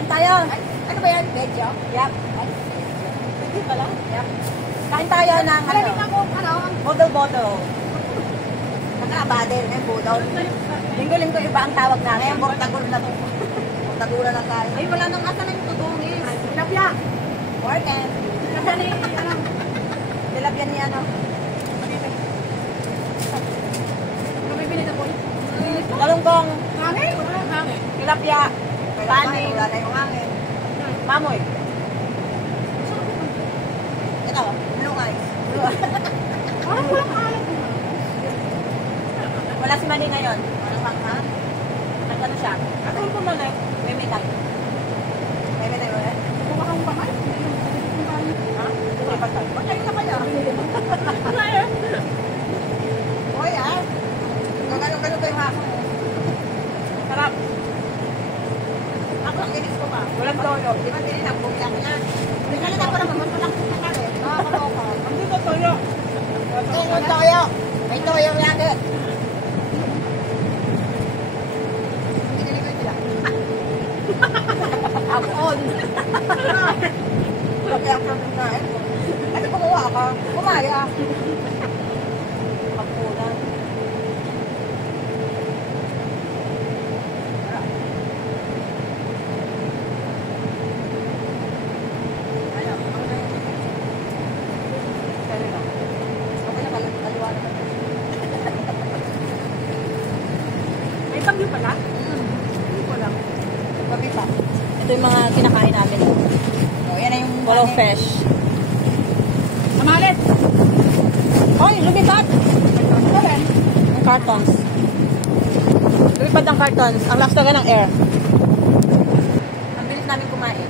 Kain tayo. Ay, ano ba yan? Medyo? Yep. Hindi pala? Yep. Kain tayo ng Malamig ako, Bodol-bodol. Nakabadel, may budol. Linggo-linggo iba ang tawag namin. Ngayon, bortagol na to. Bortagula na tayo. Ay, wala nang asa na yung tudungis. Tilapia. Organ. Tilapia ni, ano? Tilapia ni, ano? Ano may binita po? Galunggong. Hangin? Hangin. Tilapia. Kanin. Wala na yung hangin. Mamoy. Ito, blue eyes. Parang walang alam. Wala si Manny ngayon. Walang hangha. Nagano siya? Ako yung pumalit. May metal. May may tayo eh. Kumakang pamay. Ha? Kumakang. Magaling na kaya. Wala yan. Hoy ah. Gagano-gano ba yung hako? Sarap. Ako ang inis ko pa. Walang toyo. Di ba din ang bumili ako yan? Binalit ako naman. Walang kumakalit. Nakakaloka. Ang dito toyo. May toyo. May toyo lagi. Binili ko sila. Ako on. Kaya ako nagkain. Ano kumuha ka? Kumaya. Pagpunan. Ano? Kaya lang. Okay na kaliwa na. May bagyo pala? Hindi ko lang. Gabi pa. Ito yung mga kinakain namin. O, yan na yung... Polo fish. Mamalit! Hoy, lumipat! Ano rin? Ang cartons. Lumipat ang cartons. Ang lakas talaga ng air. Ang bilis namin kumain.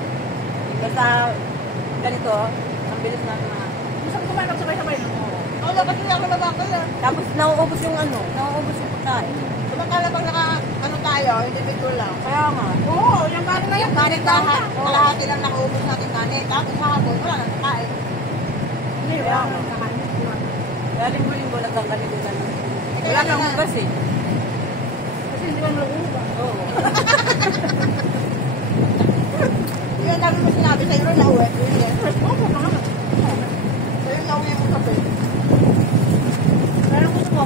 Basta ganito, ang bilis namin kumain. Gusto ko kumain sabay-sabay na. Oo, dapat hindi ako nabakal ah. Tapos nauubos yung ano, nauubos yung pagkain. Samakala pag ano tayo, individual lang. Kaya nga. Oo, yung kanin na yung kanin lahat. Kalahati lang nakaubos natin kanin. Tapos hapon, wala nang kain. Hindi, wala nga. Kaya linggo-linggo nagkaganito na lang. Wala nang hugas eh. Kasi hindi man maluuba. Oo. Yung dami mo sinabi sa'yo rin nauwi. Oo, naman. So yung nauwi mo sabi. Pero gusto mo,